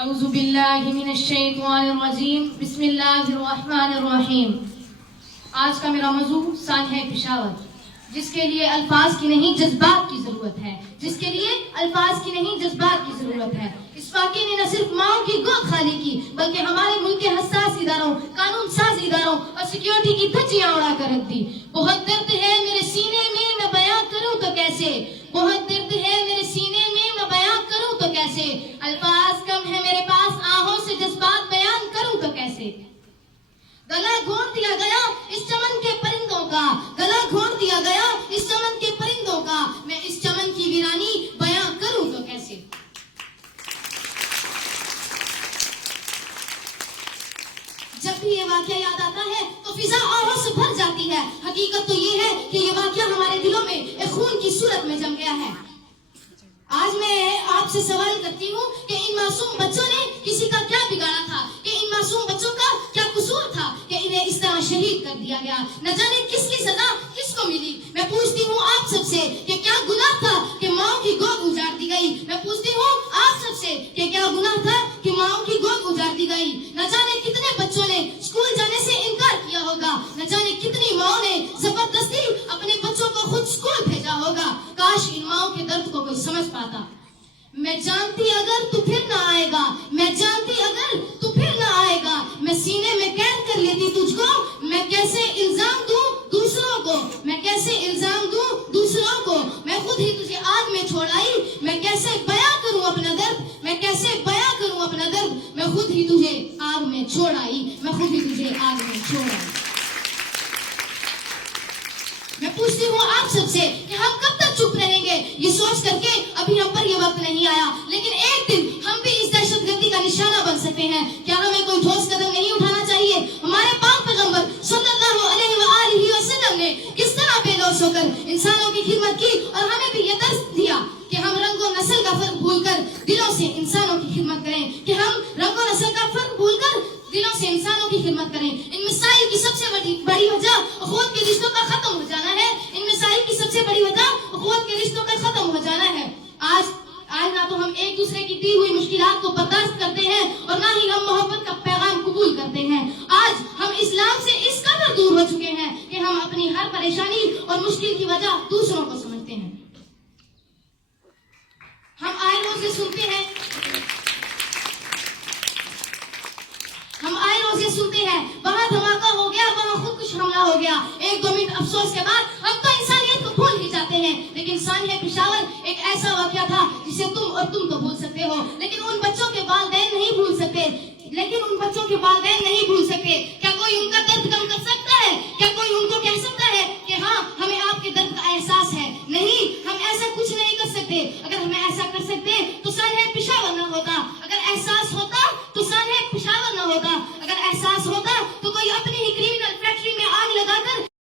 اعوذ باللہ من الشیطان الرجیم بسم اللہ الرحمن الرحیم. آج کا میرا موضوع سانحہ پشاور، جس کے لیے الفاظ کی نہیں جذبات کی ضرورت ہے، جس کے لیے الفاظ کی نہیں جذبات کی ضرورت ہے. اس واقعے نے نہ صرف ماؤں کی گود خالی کی بلکہ ہمارے ملک کے حساس اداروں، قانون ساز اداروں اور سیکیورٹی کی دھجیاں اڑا کر رکھ دی. بہت درد ہے میرے سینے میں، میں بیان کروں تو کیسے؟ بہت درد ہے میرے سینے میں، میں بیان کروں تو کیسے؟ الفاظ کم ہے میرے پاس، آہوں سے جذبات بیان کروں تو کیسے؟ گلا گھونٹ دیا گیا اس چمن کے پرندوں کا، گلا گھونٹ دیا گیا اس چمن کے پرندوں کا، میں اس چمن کی ویرانی بیان کروں تو کیسے؟ جب بھی یہ واقعہ یاد آتا ہے تو فضا آہوں سے بھر جاتی ہے. حقیقت تو یہ ہے کہ یہ واقعہ ہمارے دلوں میں ایک خون کی صورت میں جم گیا ہے. آج میں آپ سے سوال کرتی ہوں کہ ان معصوم بچوں نے کسی کا کیا بگاڑا تھا، کہ ان معصوم بچوں کا کیا قصور تھا کہ انہیں اس طرح شہید کر دیا گیا؟ نہ جانے کس کی سزا کس کو ملی. میں پوچھتی ہوں آپ سب سے کہ کیا گناہ تھا کہ ماؤں کی گود اجاڑ دی گئی؟ میں پوچھتی ہوں آپ سب سے کہ کیا گناہ تھا کہ ماؤں کی گود اجاڑ دی گئی؟ نہ جانے کتنے بچوں نے اسکول جانے سے انکار کیا ہوگا، نہ جانے کتنی ماؤں نے زبردستی اپنے بچوں کو خود اسکول بھیجا ہوگا. کاش ان ماؤں کے درد کو کوئی سمجھ پاتا. میں جانتی اگر تو پھر نہ آئے گا، میں جانتی اگر تو پھر نہ آئے گا، میں سینے میں قید کر لیتی تجھ کو. میں کیسے الزام دوں دوسروں کو، میں کیسے الزام دوں دوسروں کو؟ میں خود ہی تجھے آگ میں چھوڑ آئی. میں کیسے بیاں کروں اپنا درد، میں کیسے بیاں کروں اپنا درد؟ میں خود ہی تجھے آگ میں چھوڑ آئی، میں خود ہی تجھے آگ میں چھوڑ آئی. میں پوچھتی ہوں آپ سب سے کہ ہم کب تک چپ رہیں گے؟ یہ سوچ کر کے ابھی ہم پر یہ وقت نہیں آیا، لیکن ایک دن ہم بھی اس دہشت گردی کا نشانہ بن سکتے ہیں. کیا ہمیں کوئی ٹھوس قدم نہیں اٹھانا چاہیے؟ ہمارے پاک پیغمبر صلی اللہ علیہ وآلہ وسلم نے کس طرح بے لوث ہو کر انسانوں کی خدمت کی اور ہمیں بھی یہ درس دیا کہ ہم رنگ و نسل کا فرق بھول کر دلوں سے انسانوں کی خدمت کریں، کہ ہم رنگ و نسل کا فرق بھول کر دلوں سے انسانوں کی خدمت کریں. ان مسائل کی سب سے بڑی وجہ اخوت کے رشتوں کا ختم ہو جانا ہے. ان مسائل کی سب سے بڑی وجہ اخوت کے رشتوں کا ختم ہو جانا ہے. آج نہ تو ہم ایک دوسرے کی دی ہوئی مشکلات کو برداشت کرتے ہیں اور نہ ہی ہم محبت کا پیغام قبول کرتے ہیں. آج ہم اسلام سے اس قدر دور ہو چکے ہیں کہ ہم اپنی ہر پریشانی اور مشکل کی وجہ دوسروں کو سمجھتے ہیں. ہم آئے روز یہ سنتے ہیں، وہاں دھماکہ ہو گیا، وہاں خودکش حملہ ہو گیا. ایک دو منٹ افسوس کے بعد ہم تو انسانیت کو بھول ہی جاتے ہیں. لیکن سانحہ پشاور ایک ایسا واقعہ تھا جسے تم تو بھول سکتے ہو، لیکن ان بچوں کے والدین نہیں بھول سکتے. کیا کوئی ان کا درد کم کر سکتا ہے؟ کیا کوئی ان کو کہہ سکتا ہے کہ ہاں ہمیں آپ کے درد کا احساس ہے؟ نہیں، ہم ایسا کچھ نہیں کر سکتے. اگر ہم ایسا کر سکتے تو سانحہ پشاور نہ ہوتا.